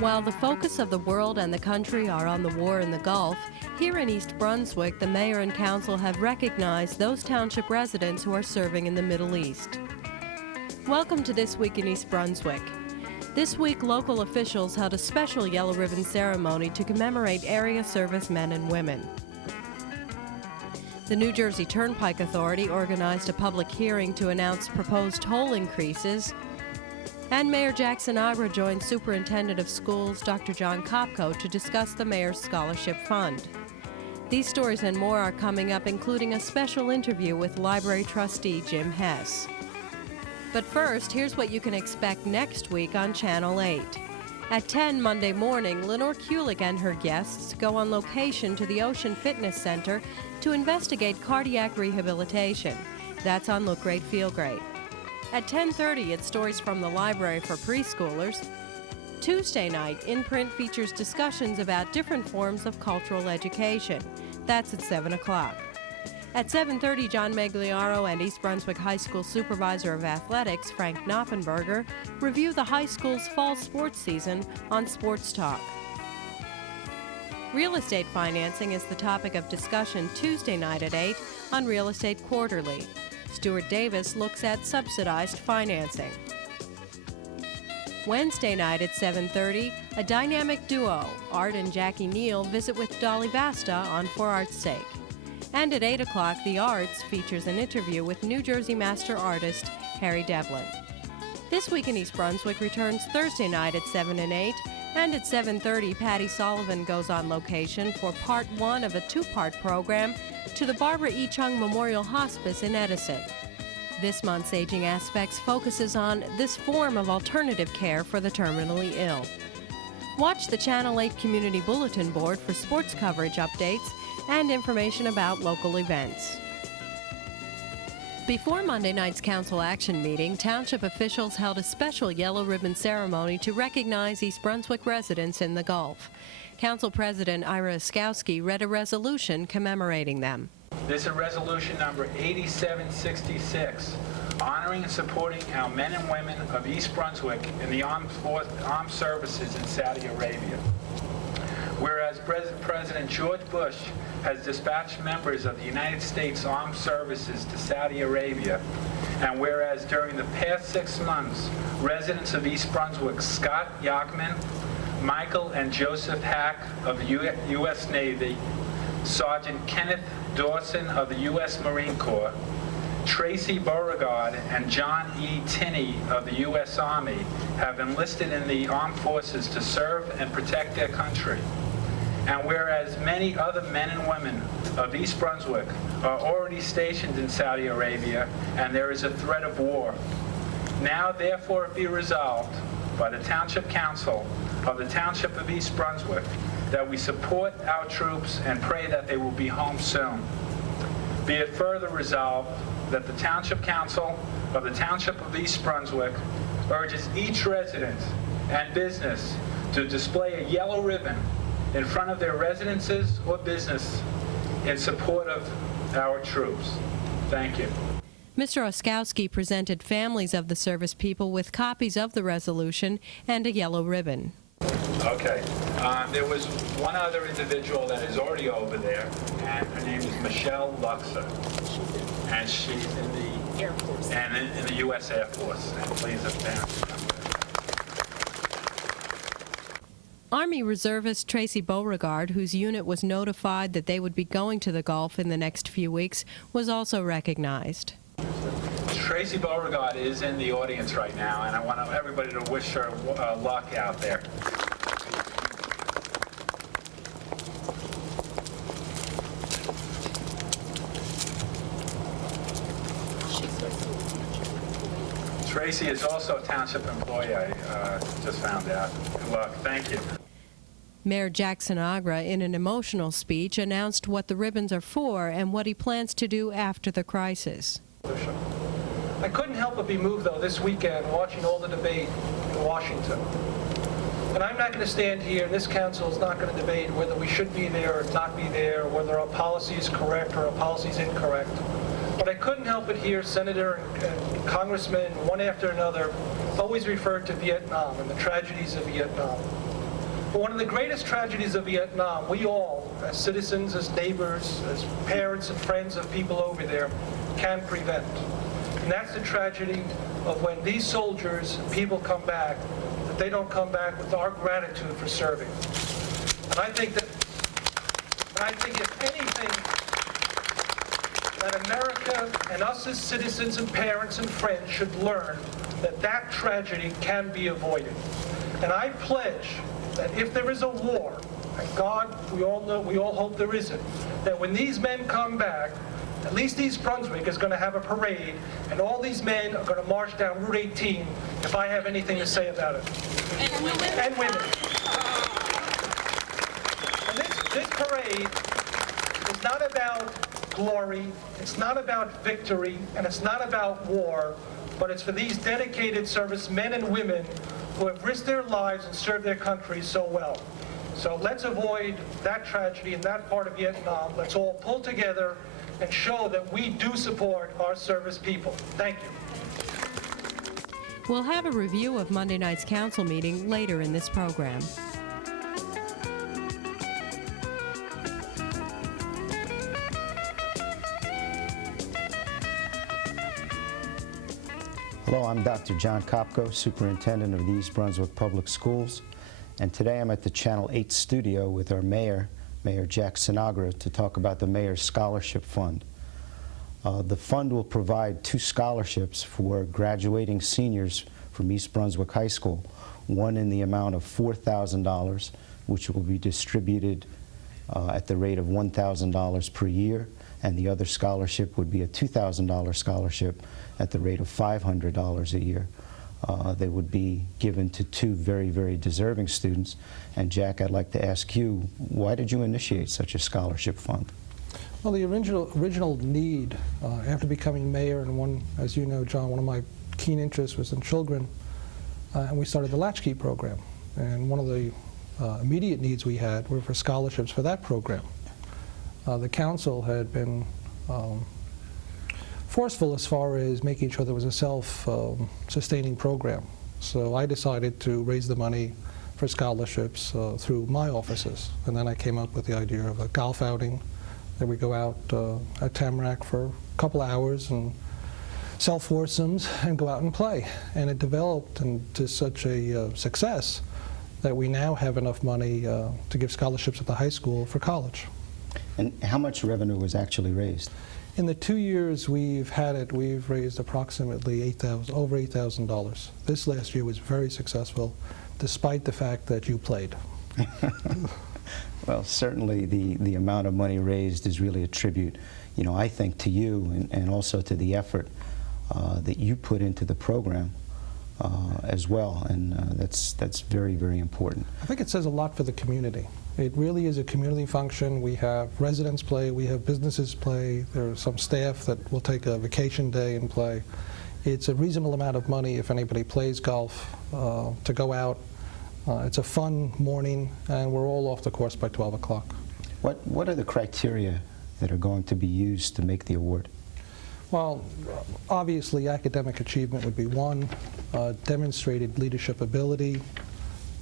While the focus of the world and the country are on the war in the Gulf, here in East Brunswick, the mayor and council have recognized those township residents who are serving in the Middle East. Welcome to This Week in East Brunswick. This week, local officials held a special yellow ribbon ceremony to commemorate area servicemen and women. The New Jersey Turnpike Authority organized a public hearing to announce proposed toll increases. And Mayor Jack Sinagra joined Superintendent of Schools Dr. John Kopko to discuss the Mayor's Scholarship Fund. These stories and more are coming up, including a special interview with Library Trustee Jim Hess. But first, here's what you can expect next week on Channel 8. At 10 Monday morning, Lenore Kulik and her guests go on location to the Ocean Fitness Center to investigate cardiac rehabilitation. That's on Look Great, Feel Great. At 10:30, it's stories from the library for preschoolers. Tuesday night, In Print features discussions about different forms of cultural education. That's at 7 o'clock. At 7:30, John Magliaro and East Brunswick High School Supervisor of Athletics, Frank Knoppenberger, review the high school's fall sports season on Sports Talk. Real estate financing is the topic of discussion Tuesday night at 8 on Real Estate Quarterly. Stuart Davis looks at subsidized financing. Wednesday night at 7:30, a dynamic duo, Art and Jackie Neal, visit with Dolly Basta on For Art's Sake. And at 8 o'clock, The Arts features an interview with New Jersey master artist Harry Devlin. This Week in East Brunswick returns Thursday night at 7 and 8, and at 7:30, Patty Sullivan goes on location for part one of a two-part program to the Barbara E. Chung Memorial Hospice in Edison. This month's Aging Aspects focuses on this form of alternative care for the terminally ill. Watch the Channel 8 Community Bulletin Board for sports coverage updates and information about local events. Before Monday night's council action meeting, township officials held a special yellow ribbon ceremony to recognize East Brunswick residents in the Gulf. Council President Ira Oskowski read a resolution commemorating them. This is resolution number 8766, honoring and supporting our men and women of East Brunswick in the armed services in Saudi Arabia. Whereas President George Bush has dispatched members of the United States Armed Services to Saudi Arabia, and whereas during the past 6 months, residents of East Brunswick, Scott Yachman, Michael and Joseph Hack of the U.S. Navy, Sergeant Kenneth Dawson of the U.S. Marine Corps, Tracy Beauregard and John E. Tinney of the U.S. Army have enlisted in the armed forces to serve and protect their country. And whereas many other men and women of East Brunswick are already stationed in Saudi Arabia and there is a threat of war, now therefore it be resolved by the Township Council of the Township of East Brunswick that we support our troops and pray that they will be home soon. Be it further resolved that the Township Council of the Township of East Brunswick urges each resident and business to display a yellow ribbon in front of their residences or business in support of our troops. Thank you. Mr. Oskowski presented families of the service people with copies of the resolution and a yellow ribbon. Okay. There was one other individual that is already over there, and her name is Michelle Luxer. And she's in the Air Force. And in the U.S. Air Force. And please, her parents come with. Army Reservist Tracy Beauregard, whose unit was notified that they would be going to the Gulf in the next few weeks, was also recognized. Tracy Beauregard is in the audience right now, and I want everybody to wish her luck out there. Tracy is also a township employee, I just found out. Good luck. Thank you. Mayor Jack Sinagra, in an emotional speech, announced what the ribbons are for and what he plans to do after the crisis. I couldn't help but be moved, though, this weekend watching all the debate in Washington. And I'm not going to stand here, and this council is not going to debate whether we should be there or not be there, whether our policy is correct or our policy is incorrect. But I couldn't help but hear Senator and Congressmen, one after another, always refer to Vietnam and the tragedies of Vietnam. But one of the greatest tragedies of Vietnam, we all, as citizens, as neighbors, as parents and friends of people over there, can prevent. And that's the tragedy of when these soldiers and people come back, that they don't come back with our gratitude for serving. And I think if anything, that America and us as citizens and parents and friends should learn that that tragedy can be avoided. And I pledge that if there is a war, and God, we all hope there isn't, that when these men come back, at least East Brunswick is going to have a parade, and all these men are going to march down Route 18 if I have anything to say about it. And women. And this parade is not about glory, it's not about victory, and it's not about war, but it's for these dedicated servicemen and women who have risked their lives and served their country so well. So let's avoid that tragedy in that part of Vietnam. Let's all pull together and show that we do support our service people. Thank you. We'll have a review of Monday night's council meeting later in this program. Hello, I'm Dr. John Kopko, Superintendent of the East Brunswick Public Schools, and today I'm at the Channel 8 studio with our Mayor Jack Sinagra, to talk about the Mayor's Scholarship Fund. The fund will provide 2 scholarships for graduating seniors from East Brunswick High School, one in the amount of $4,000, which will be distributed at the rate of $1,000 per year, and the other scholarship would be a $2,000 scholarship at the rate of $500 a year. They would be given to 2 very, very deserving students. And Jack, I'd like to ask you, why did you initiate such a scholarship fund? Well, the original need, after becoming mayor, and as you know, John, one of my keen interests was in children, and we started the Latchkey program. And one of the immediate needs we had were for scholarships for that program. The council had been forceful as far as making sure there was a self-sustaining program. So I decided to raise the money for scholarships through my offices. And then I came up with the idea of a golf outing. Then we go out at Tamarack for a couple hours and sell foursomes and go out and play. And it developed into such a success that we now have enough money to give scholarships at the high school for college. And how much revenue was actually raised? In the 2 years we've had it, we've raised approximately over $8,000. This last year was very successful, despite the fact that you played. Well, certainly the amount of money raised is really a tribute, I think, to you and also to the effort that you put into the program as well, and that's very, very important. I think it says a lot for the community. It really is a community function. We have residents play, we have businesses play, there are some staff that will take a vacation day and play. It's a reasonable amount of money if anybody plays golf to go out. It's a fun morning, and we're all off the course by 12 o'clock. What are the criteria that are going to be used to make the award? Well, obviously academic achievement would be one, demonstrated leadership ability,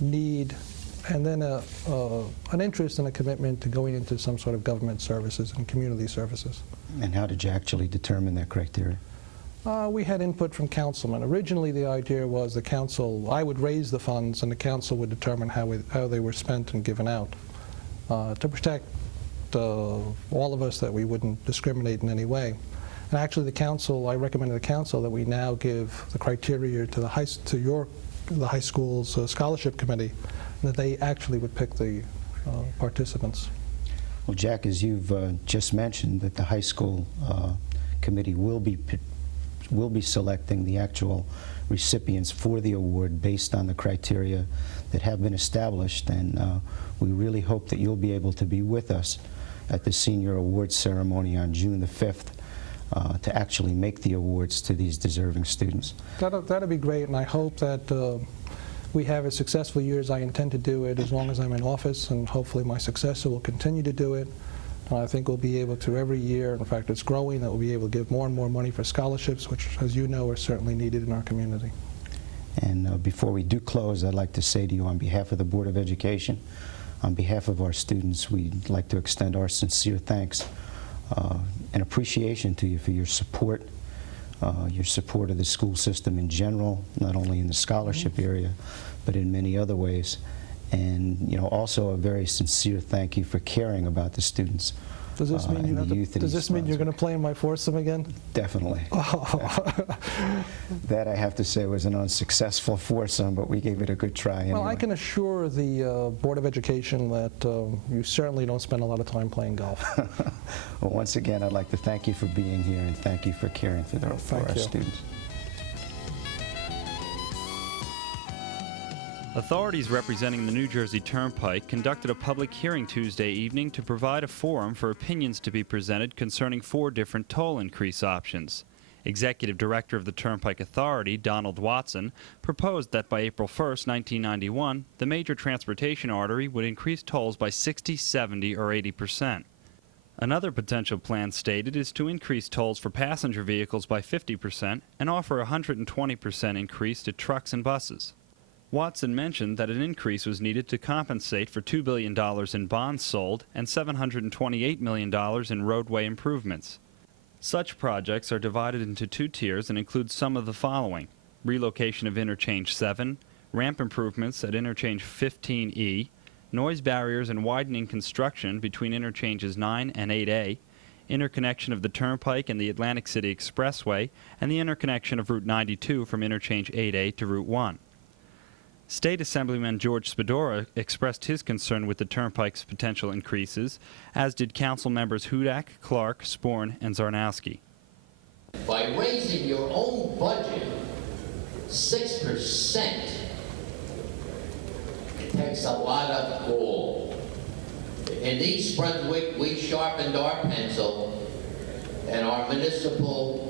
need, and then an interest and a commitment to going into some sort of government services and community services. And how did you actually determine that criteria? We had input from councilmen. Originally the idea was the council, I would raise the funds and the council would determine how they were spent and given out. To protect all of us, that we wouldn't discriminate in any way. And actually the council, I recommended to the council that we now give the criteria to the high school's scholarship committee, and that they actually would pick the participants. Well, Jack, as you've just mentioned, that the high school committee will be selecting the actual recipients for the award based on the criteria that have been established, and we really hope that you'll be able to be with us at the senior awards ceremony on June the 5th to actually make the awards to these deserving students. That'd be great, and I hope that we have as successful year as I intend to do it as long as I'm in office, and hopefully my successor will continue to do it. I think we'll be able to every year, in fact it's growing, that we'll be able to give more and more money for scholarships, which, as you know, are certainly needed in our community. And before we do close, I'd like to say to you on behalf of the Board of Education, on behalf of our students, we'd like to extend our sincere thanks and appreciation to you for your support of the school system in general, not only in the scholarship area, but in many other ways. And also a very sincere thank you for caring about the students. Does this mean you're going to play in my foursome again? Definitely. That I have to say was an unsuccessful foursome, but we gave it a good try anyway. Well, I can assure the Board of Education that you certainly don't spend a lot of time playing golf. Well, once again, I'd like to thank you for being here and thank you for caring for our students. Authorities representing the New Jersey Turnpike conducted a public hearing Tuesday evening to provide a forum for opinions to be presented concerning 4 different toll increase options. Executive Director of the Turnpike Authority, Donald Watson, proposed that by April 1, 1991, the major transportation artery would increase tolls by 60, 70, or 80%. Another potential plan stated is to increase tolls for passenger vehicles by 50% and offer a 120% increase to trucks and buses. Watson mentioned that an increase was needed to compensate for $2 billion in bonds sold and $728 million in roadway improvements. Such projects are divided into 2 tiers and include some of the following: relocation of Interchange 7, ramp improvements at Interchange 15E, noise barriers and widening construction between Interchanges 9 and 8A, interconnection of the Turnpike and the Atlantic City Expressway, and the interconnection of Route 92 from Interchange 8A to Route 1. State Assemblyman George Spadora expressed his concern with the Turnpike's potential increases, as did Council members Hudak, Clark, Sporn, and Zarnowski. By raising your own budget 6%, it takes a lot of gall. In East Brunswick, we sharpened our pencil, and our municipal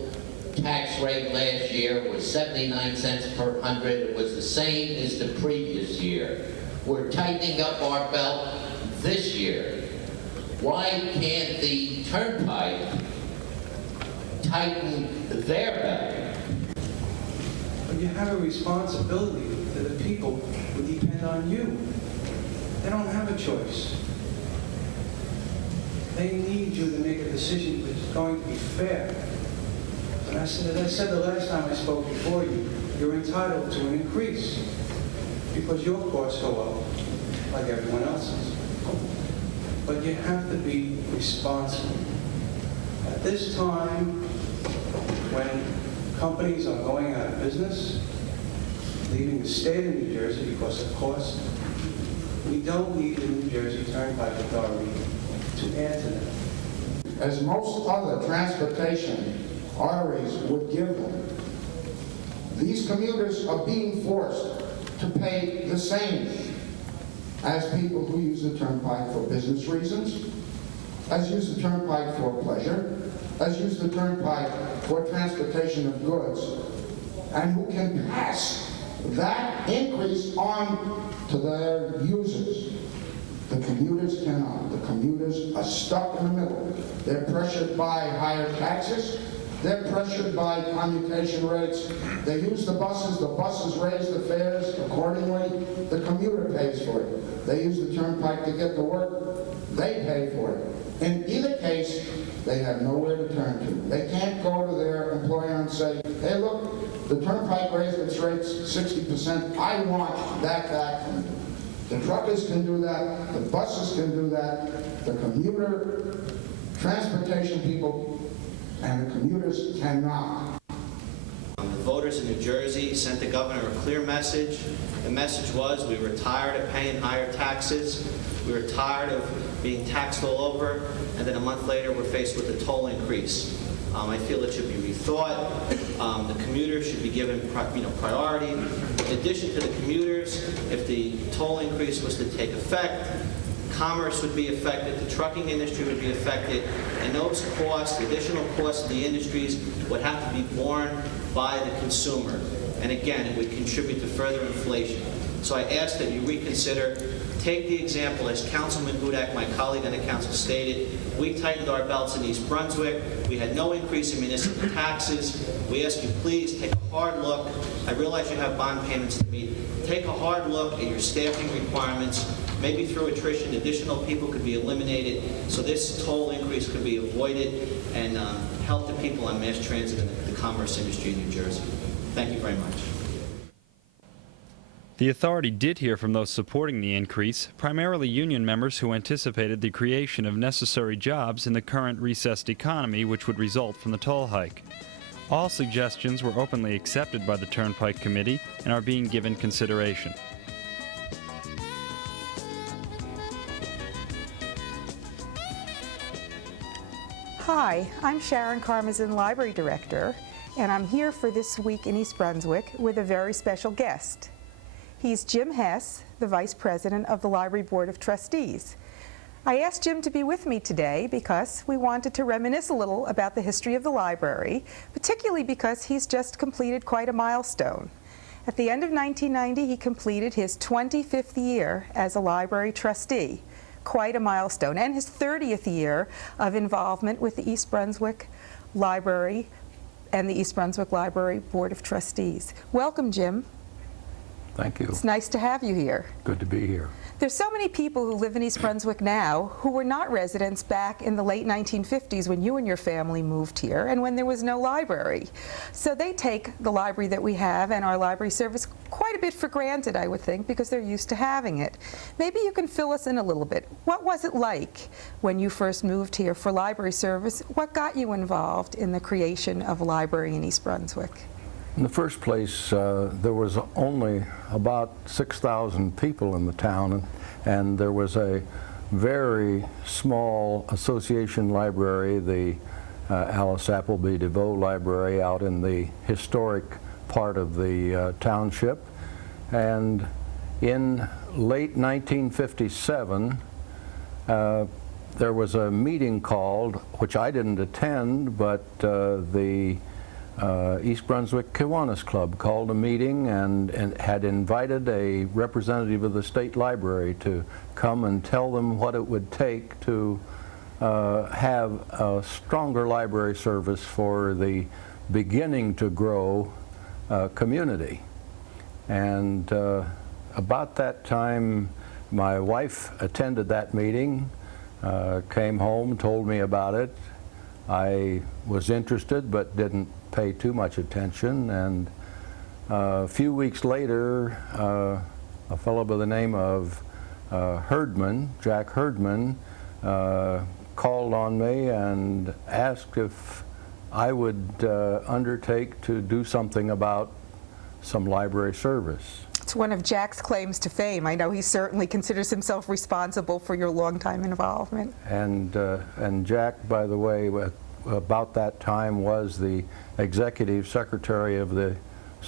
tax rate last year was 79 cents per hundred. It was the same as the previous year. We're tightening up our belt this year. Why can't the Turnpike tighten their belt? But you have a responsibility to the people who depend on you. They don't have a choice. They need you to make a decision that's going to be fair. And as I said the last time I spoke before you, you're entitled to an increase because your costs go up like everyone else's. But you have to be responsible. At this time, when companies are going out of business, leaving the state of New Jersey because of cost, we don't need the New Jersey Turnpike Authority to add to them. As most other transportation arteries would give them, these commuters are being forced to pay the same as people who use the Turnpike for business reasons, as use the Turnpike for pleasure, as use the Turnpike for transportation of goods, and who can pass that increase on to their users. The commuters cannot. The commuters are stuck in the middle. They're pressured by higher taxes. They're pressured by commutation rates. They use the buses raise the fares accordingly. The commuter pays for it. They use the Turnpike to get to work. They pay for it. In either case, they have nowhere to turn to. They can't go to their employer and say, hey, look, the Turnpike raised its rates 60%. I want that back from you. The truckers can do that. The buses can do that. The commuter transportation people and the commuters cannot. The voters in New Jersey sent the governor a clear message. The message was we were tired of paying higher taxes. We were tired of being taxed all over. And then a month later, we're faced with a toll increase. I feel it should be rethought. The commuters should be given priority. In addition to the commuters, if the toll increase was to take effect, commerce would be affected, the trucking industry would be affected, and those costs, additional costs of the industries, would have to be borne by the consumer. And again, it would contribute to further inflation. So I ask that you reconsider Take the example, as Councilman Hudak, my colleague on the council, stated, we tightened our belts in East Brunswick. We had no increase in municipal taxes. We ask you, please take a hard look. I realize you have bond payments to meet. Take a hard look at your staffing requirements. Maybe through attrition, additional people could be eliminated, so this toll increase could be avoided and help the people on mass transit and the commerce industry in New Jersey. Thank you very much. The authority did hear from those supporting the increase, primarily union members who anticipated the creation of necessary jobs in the current recessed economy which would result from the toll hike. All suggestions were openly accepted by the Turnpike Committee and are being given consideration. Hi, I'm Sharon, Library Director, and I'm here for This Week in East Brunswick with a very special guest. He's Jim Hess, the Vice President of the Library Board of Trustees. I asked Jim to be with me today because we wanted to reminisce a little about the history of the library, particularly because he's just completed quite a milestone. At the end of 1990, he completed his 25th year as a library trustee. Quite a milestone, and his 30th year of involvement with the East Brunswick Library and the East Brunswick Library Board of Trustees. Welcome, Jim. Thank you. It's nice to have you here. Good to be here. There's so many people who live in East Brunswick now who were not residents back in the late 1950s when you and your family moved here and when there was no library. So they take the library that we have and our library service quite a bit for granted, I would think, because they're used to having it. Maybe you can fill us in a little bit. What was it like when you first moved here for library service? What got you involved in the creation of a library in East Brunswick? In the first place, there was only about 6,000 people in the town, and there was a very small association library, the Alice Appleby DeVoe Library, out in the historic part of the township. And in late 1957, there was a meeting called, which I didn't attend, but the East Brunswick Kiwanis Club called a meeting and had invited a representative of the state library to come and tell them what it would take to have a stronger library service for the beginning to grow community. And about that time, my wife attended that meeting, came home, told me about it. I was interested but didn't pay too much attention, and a few weeks later a fellow by the name of Herdman, Jack Herdman, called on me and asked if I would undertake to do something about some library service. It's one of Jack's claims to fame. I know he certainly considers himself responsible for your longtime involvement. And Jack, by the way, about that time was the executive secretary of the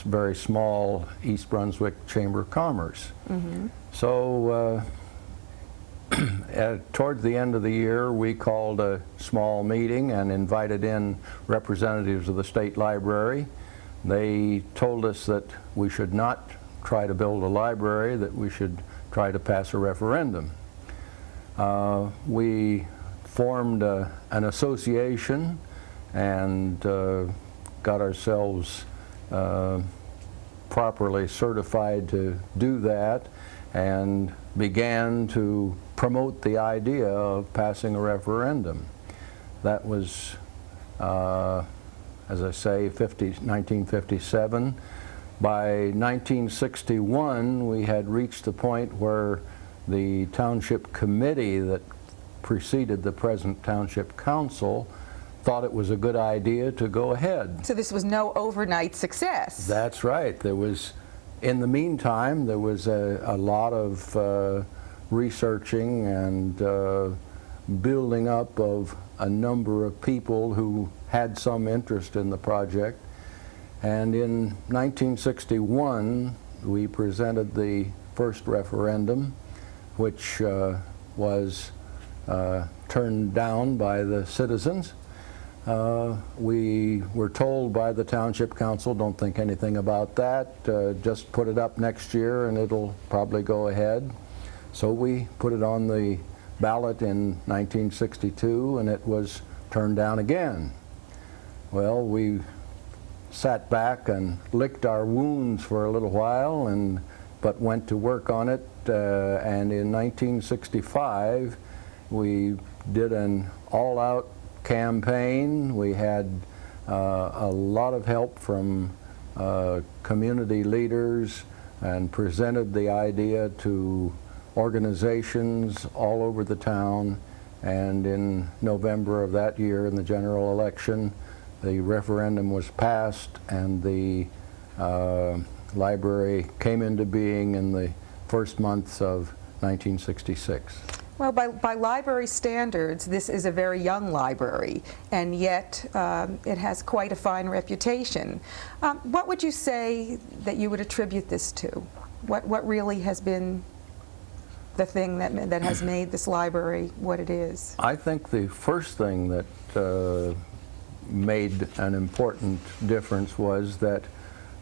very small East Brunswick Chamber of Commerce. Mm-hmm. So toward the end of the year, we called a small meeting and invited in representatives of the state library. They told us that we should not try to build a library, that we should try to pass a referendum. We formed an association and got ourselves properly certified to do that and began to promote the idea of passing a referendum. That was, as I say, 1957. By 1961, we had reached the point where the township committee that preceded the present township council thought it was a good idea to go ahead. So this was no overnight success. That's right. There was, in the meantime, there was a lot of researching and building up of a number of people who had some interest in the project. And in 1961, we presented the first referendum, which was turned down by the citizens. We were told by the township council, don't think anything about that, just put it up next year and it'll probably go ahead. So we put it on the ballot in 1962, and it was turned down again. Well, we sat back and licked our wounds for a little while, but went to work on it, and in 1965 we did an all-out campaign. We had a lot of help from community leaders and presented the idea to organizations all over the town, and in November of that year, in the general election, the referendum was passed, and the library came into being in the first months of 1966. Well, by library standards, this is a very young library, and yet it has quite a fine reputation. What would you say that you would attribute this to? What really has been the thing that has made this library what it is? I think the first thing that made an important difference was that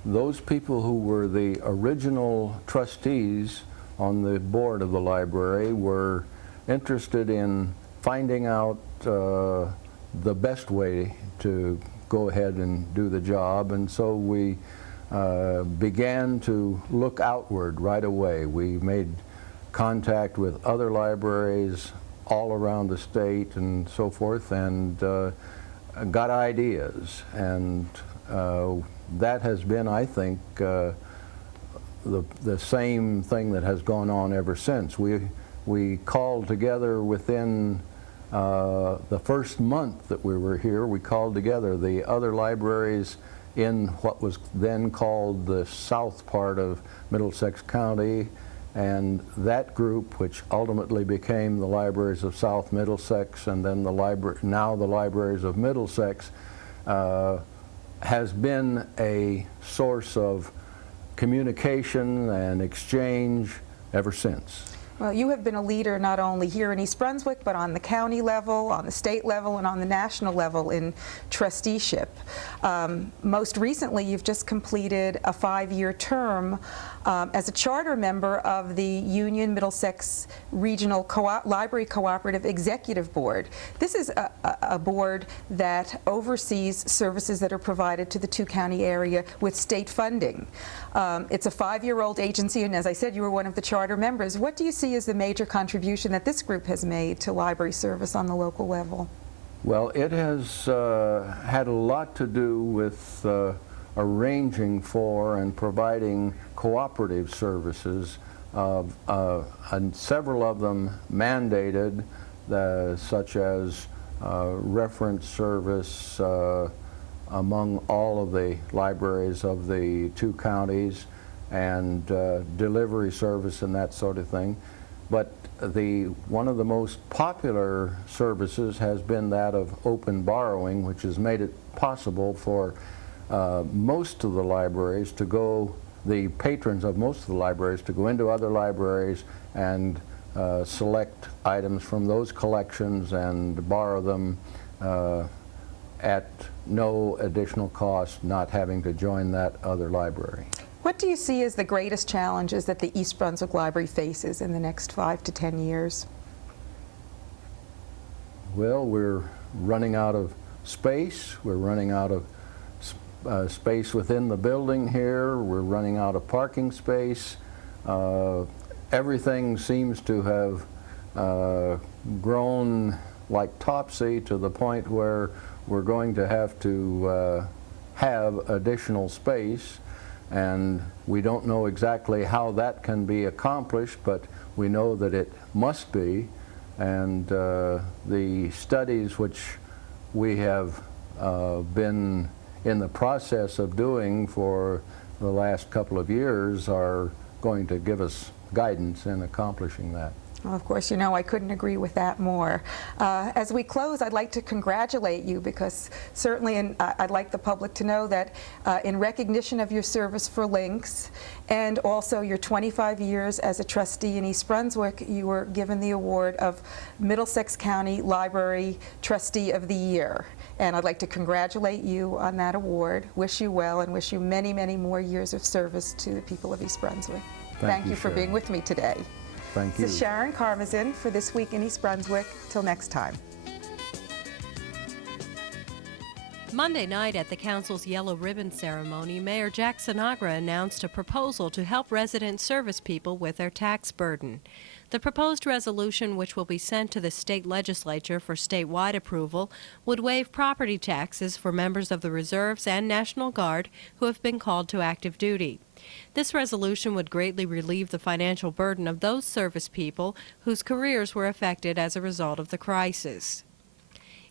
those people who were the original trustees on the board of the library were interested in finding out the best way to go ahead and do the job, and so we began to look outward right away. We made contact with other libraries all around the state and so forth, and got ideas, and that has been, I think, the same thing that has gone on ever since. We called together within the first month that we were here, we called together the other libraries in what was then called the south part of Middlesex County, and that group, which ultimately became the Libraries of South Middlesex and then now the Libraries of Middlesex, has been a source of communication and exchange ever since. Well, you have been a leader not only here in East Brunswick, but on the county level, on the state level, and on the national level in trusteeship. Most recently, you've just completed a 5-year term as a charter member of the Union Middlesex Regional Library Cooperative Executive Board. This is a board that oversees services that are provided to the two-county area with state funding. It's a 5-year-old agency, and as I said, you were one of the charter members. What do you see as the major contribution that this group has made to library service on the local level? Well, it has had a lot to do with arranging for and providing cooperative services, and several of them mandated, such as reference service among all of the libraries of the two counties, and delivery service and that sort of thing. But one of the most popular services has been that of open borrowing, which has made it possible for most of the libraries to go, the patrons of most of the libraries, to go into other libraries and select items from those collections and borrow them at no additional cost, not having to join that other library. What do you see as the greatest challenges that the East Brunswick Library faces in the next 5 to 10 years? Well, we're running out of space. We're running out of space within the building here. We're running out of parking space. Everything seems to have grown like Topsy to the point where we're going to have to have additional space, and we don't know exactly how that can be accomplished, but we know that it must be, and the studies which we have been in the process of doing for the last couple of years are going to give us guidance in accomplishing that. Well, of course, you know, I couldn't agree with that more. As we close, I'd like to congratulate you, because certainly I'd like the public to know that in recognition of your service for Lynx and also your 25 years as a trustee in East Brunswick, you were given the award of Middlesex County Library Trustee of the Year. And I'd like to congratulate you on that award, wish you well, and wish you many, many more years of service to the people of East Brunswick. Thank you for Sharon. being with me today. Thank you. This is Sharon Karmazin for This Week in East Brunswick. Till next time. Monday night at the council's yellow ribbon ceremony, Mayor Jack Sinagra announced a proposal to help resident service people with their tax burden. The proposed resolution, which will be sent to the state legislature for statewide approval, would waive property taxes for members of the reserves and National Guard who have been called to active duty. This resolution would greatly relieve the financial burden of those service people whose careers were affected as a result of the crisis.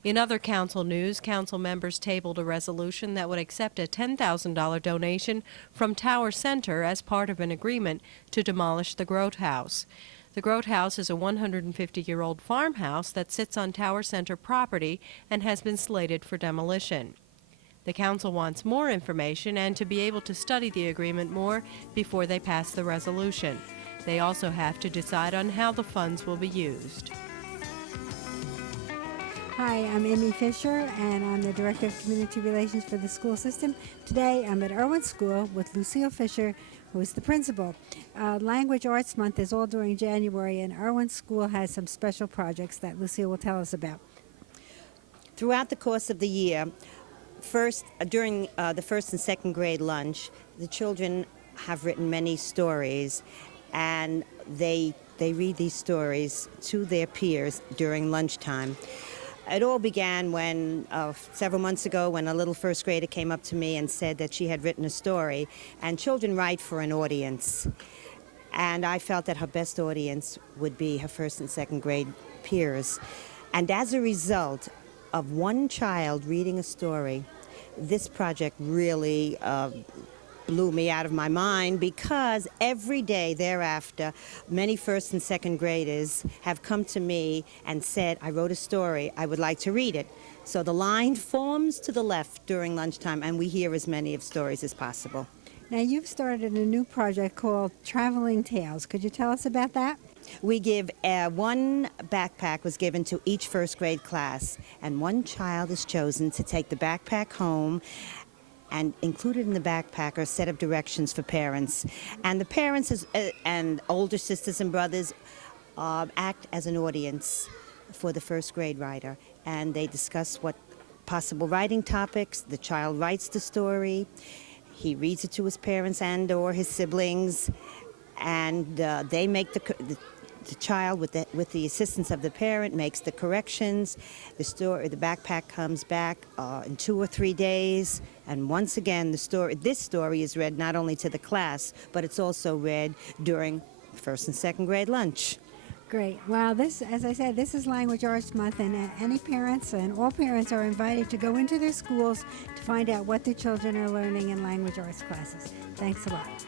In other council news, council members tabled a resolution that would accept a $10,000 donation from Tower Center as part of an agreement to demolish the Grote House. The Grote House is a 150-year-old farmhouse that sits on Tower Center property and has been slated for demolition. The council wants more information and to be able to study the agreement more before they pass the resolution. They also have to decide on how the funds will be used. Hi, I'm Amy Fisher, and I'm the Director of Community Relations for the school system. Today, I'm at Irwin School with Lucille Fisher, who is the principal. Language Arts Month is all during January, and Irwin School has some special projects that Lucille will tell us about. Throughout the course of the year, during the first and second grade lunch, the children have written many stories, and they read these stories to their peers during lunchtime. It all began when, several months ago, when a little first grader came up to me and said that she had written a story, and children write for an audience. And I felt that her best audience would be her first and second grade peers. And as a result of one child reading a story, this project really blew me out of my mind, because every day thereafter, many first and second graders have come to me and said, I wrote a story, I would like to read it. So the line forms to the left during lunchtime, and we hear as many of stories as possible. Now, you've started a new project called Traveling Tales. Could you tell us about that? We give one backpack was given to each first grade class, and one child is chosen to take the backpack home. And included in the backpack are a set of directions for parents. And the parents and older sisters and brothers act as an audience for the first grade writer. And they discuss what possible writing topics. The child writes the story. He reads it to his parents and or his siblings. And they make the child, with the assistance of the parent, makes the corrections. The backpack comes back in 2 or 3 days. And once again, this story is read not only to the class, but it's also read during first and second grade lunch. Great. Well, as I said, this is Language Arts Month, and any parents and all parents are invited to go into their schools to find out what their children are learning in language arts classes. Thanks a lot.